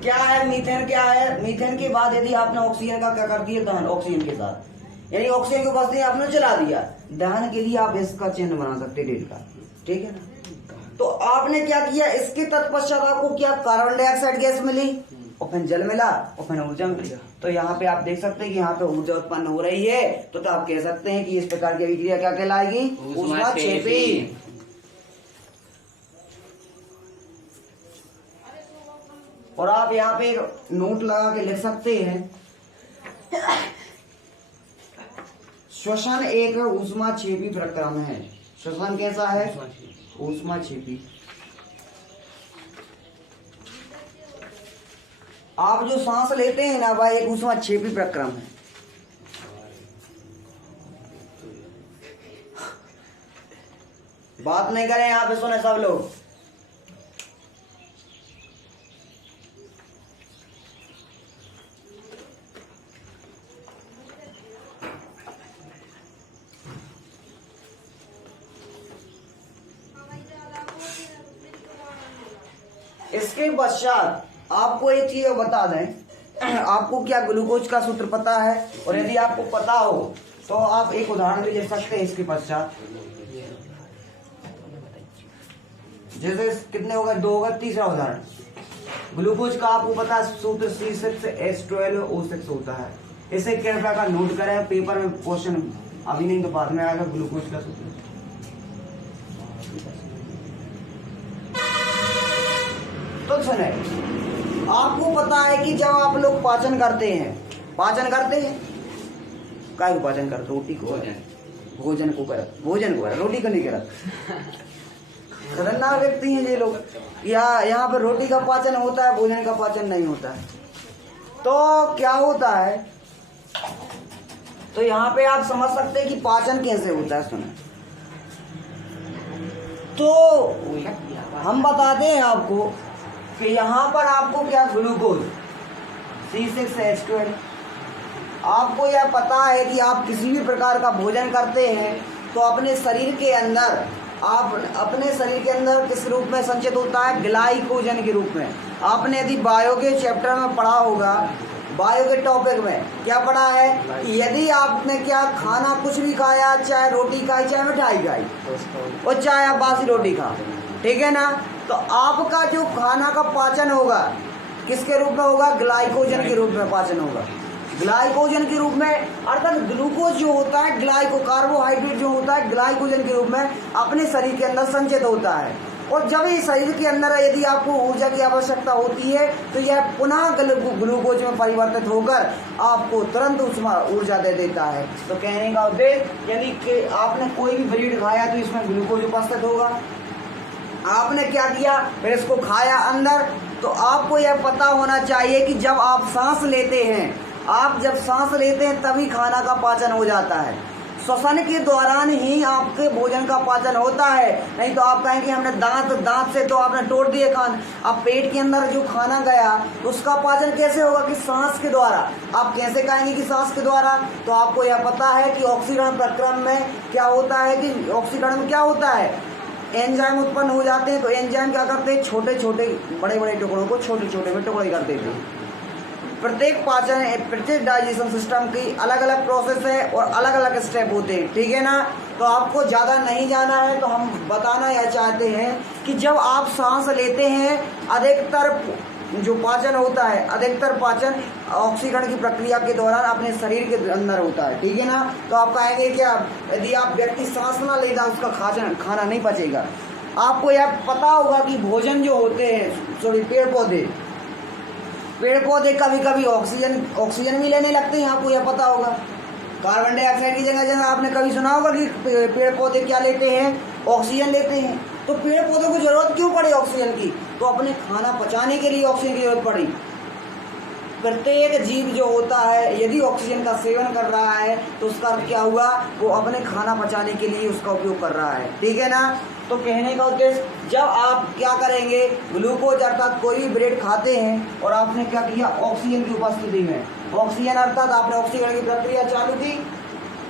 क्या है, मीथेन के बाद यदि आपने ऑक्सीजन का क्या कर दिया, दहन ऑक्सीजन के साथ, यानी ऑक्सीजन के उपस्थिति आपने जला दिया, दहन के लिए आप इसका चिन्ह बना सकते डेल का, ठीक है ना। तो आपने क्या किया, इसके तत्पश्चात आपको क्या, कार्बन डाइऑक्साइड गैस मिली, और फिर जल मिला, और फिर ऊर्जा मिली। तो यहाँ पे आप देख सकते हैं कि यहाँ पे ऊर्जा उत्पन्न हो रही है। तो आप कह सकते हैं कि इस प्रकार की अभिक्रिया क्या कहलाएगी, ऊष्माक्षेपी। और आप यहाँ पे एक नोट लगा के लिख सकते हैं, श्वसन एक ऊष्माक्षेपी प्रक्रम है। श्वसन कैसा है, ऊष्माक्षेपी। आप जो सांस लेते हैं ना भाई, एक ऊष्माक्षेपी प्रक्रम है। बात नहीं करें यहाँ पे, सुने सब लोग। इसके पश्चात आपको एक चीज बता दें, आपको क्या ग्लूकोज का सूत्र पता है, और यदि आपको पता हो तो आप एक उदाहरण भी ले सकते हैं इसके पश्चात। जैसे कितने होगा, 2 होगा। तीसरा उदाहरण, ग्लूकोज का आपको पता है सूत्र C6H12O6 होता है। इसे कृपया का नोट करें, पेपर में क्वेश्चन अभी नहीं तो बाद में आएगा, ग्लूकोज का सूत्र। तो सुने, आपको पता है कि जब आप लोग पाचन करते हैं काहे को पाचन करते, रोटी को, भोजन को कर, रोटी को नहीं करत। खतरनाक व्यक्ति हैं ये लोग। यहाँ पर रोटी का पाचन होता है, भोजन का पाचन नहीं होता है। तो क्या होता है, तो यहाँ पे आप समझ सकते हैं कि पाचन कैसे होता है। सुने, तो हम बताते हैं आपको कि यहाँ पर आपको क्या, ग्लूकोज C6H12। आपको यह पता है कि आप किसी भी प्रकार का भोजन करते हैं तो अपने शरीर के अंदर किस रूप में संचित होता है, ग्लाइकोजन के रूप में। आपने यदि बायो के चैप्टर में पढ़ा होगा, बायो के टॉपिक में क्या पढ़ा है, यदि आपने क्या खाना कुछ भी खाया, चाहे रोटी खाई, चाहे मिठाई खाई, और चाहे आप बासी रोटी खा, ठीक है ना, तो आपका जो खाना का पाचन होगा किसके रूप में होगा, ग्लाइकोजन के रूप में पाचन होगा। ग्लाइकोजन के रूप में, अर्थात ग्लूकोज जो होता है, कार्बोहाइड्रेट जो होता है, ग्लाइकोजन के रूप में अपने शरीर के अंदर संचित होता है। और जब ये शरीर के अंदर यदि आपको ऊर्जा की आवश्यकता होती है तो यह पुनः ग्लूकोज में परिवर्तित होकर आपको तुरंत ऊर्जा दे देता है। तो कहने का उद्देश्य, यदि आपने कोई भी ब्रेड खाया तो इसमें ग्लूकोज उपस्थित होगा। आपने क्या किया, फिर इसको खाया अंदर, तो आपको यह पता होना चाहिए कि जब आप सांस लेते हैं तभी खाना का पाचन हो जाता है। श्वसन के दौरान ही आपके भोजन का पाचन होता है। नहीं तो आप कहेंगे हमने दांत से तो आपने तोड़ दिए खाना, अब पेट के अंदर जो खाना गया उसका पाचन कैसे होगा, कि सांस के द्वारा। आप कैसे कहेंगे कि सांस के द्वारा, तो आपको यह पता है कि ऑक्सीकरण प्रक्रम में क्या होता है, कि ऑक्सीकरण में क्या होता है, एंजाइम उत्पन्न हो जाते हैं। तो एंजाइम क्या करते हैं, छोटे छोटे बड़े बड़े टुकड़ों को छोटे छोटे में टुकड़े कर देते हैं। प्रत्येक डाइजेशन सिस्टम की अलग अलग प्रोसेस है और अलग अलग स्टेप होते हैं, ठीक है ना। तो आपको ज़्यादा नहीं जाना है, तो हम बताना यह चाहते हैं कि जब आप सांस लेते हैं, अधिकतर जो पाचन होता है, अधिकतर पाचन ऑक्सीकरण की प्रक्रिया के दौरान अपने शरीर के अंदर होता है, ठीक है ना। तो आप कहेंगे क्या, यदि आप व्यक्ति सांस ना लेगा उसका खाना नहीं पचेगा। आपको यह पता होगा कि भोजन जो होते हैं, सॉरी पेड़ पौधे कभी कभी ऑक्सीजन भी लेने लगते हैं, आपको यह पता होगा। कार्बन डाइऑक्साइड की जगह आपने कभी सुना होगा कि पेड़ पौधे क्या लेते हैं, ऑक्सीजन लेते हैं। तो पेड़ पौधों को जरूरत क्यों पड़ी ऑक्सीजन की, तो अपने खाना पचाने के लिए ऑक्सीजन की जरूरत पड़ी। प्रत्येक जीव जो होता है यदि ऑक्सीजन का सेवन कर रहा है तो उसका अर्थ क्या हुआ, वो अपने खाना पचाने के लिए उसका उपयोग कर रहा है, ठीक है ना। तो कहने का उद्देश्य, जब आप क्या करेंगे, ग्लूकोज अर्थात कोई भी ब्रेड खाते हैं और आपने क्या किया, ऑक्सीजन की उपस्थिति में, ऑक्सीजन अर्थात आपने ऑक्सीकरण की प्रक्रिया चालू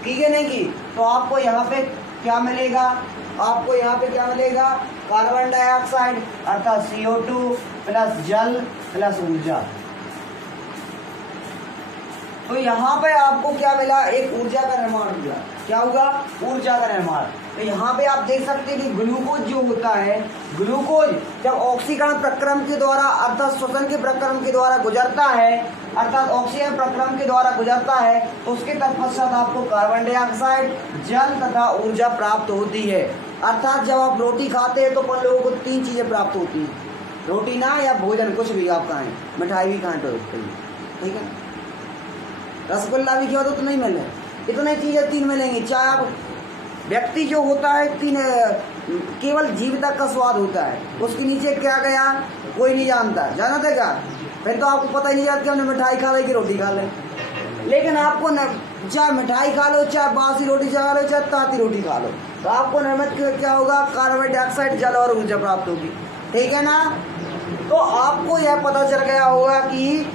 की है नहीं की, तो आपको यहाँ पे क्या मिलेगा, आपको यहाँ पे क्या मिलेगा, कार्बन डाइऑक्साइड अर्थात CO2 प्लस जल प्लस ऊर्जा। तो यहाँ पे आपको क्या मिला, एक ऊर्जा का निर्माण हुआ। क्या होगा, ऊर्जा का निर्माण। तो यहाँ पे आप देख सकते हैं कि ग्लूकोज जो होता है, ग्लूकोज जब ऑक्सीकरण प्रक्रम के द्वारा अर्थात श्वसन के प्रक्रम के द्वारा गुजरता है, अर्थात ऑक्सीजन प्रक्रम के द्वारा गुजरता है, तो उसके तत्पश्चात आपको कार्बन डाइऑक्साइड, जल तथा ऊर्जा प्राप्त होती है। अर्थात जब आप रोटी खाते हैं तो अपन लोगों को 3 चीजें प्राप्त होती हैं, रोटी ना या भोजन कुछ भी आप खाएं, मिठाई भी खाएं तो ठीक है, रसगुल्ला भी खिला दो तो नहीं मिले, इतने चीजें 3 मिलेंगी। चाहे आप व्यक्ति जो होता है 3 केवल जीव तक का स्वाद होता है, उसके नीचे क्या गया कोई नहीं जानता, जाना था क्या, फिर तो आपको पता ही नहीं चलता कि हमने मिठाई खा ली कि रोटी खा ले। लेकिन आपको चाहे मिठाई खा लो, चाहे बासी रोटी खा लो, चाहे ताती रोटी खा लो, तो आपको निर्मित क्या होगा, कार्बन डाइऑक्साइड, जल और ऊर्जा प्राप्त होगी, ठीक है ना। तो आपको यह पता चल गया होगा कि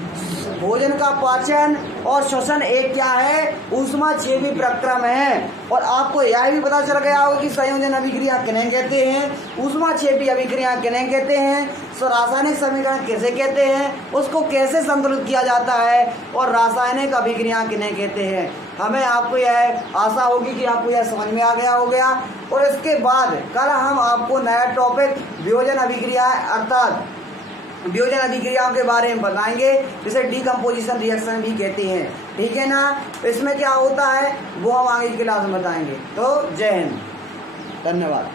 भोजन का पाचन और श्वसन एक क्या है, ऊष्माक्षेपी प्रक्रम है। और आपको यह भी पता चल गया होगा कि संयोजन अभिक्रिया किन्हें कहते हैं, ऊष्माक्षेपी अभिक्रिया किन्हें कहते हैं, रासायनिक समीकरण कैसे कहते हैं, उसको कैसे संतुलित किया जाता है, और रासायनिक अभिक्रिया किन्हें कहते हैं। हमें आपको यह आशा होगी कि आपको यह समझ में आ गया हो गया। और इसके बाद कल हम आपको नया टॉपिक वियोजन अभिक्रिया अर्थात वियोजन अभिक्रियाओं के बारे में बताएंगे, जिसे डीकम्पोजिशन रिएक्शन भी कहते हैं, ठीक है ना। इसमें क्या होता है वो हम आगे की क्लास में बताएंगे। तो जय हिंद, धन्यवाद।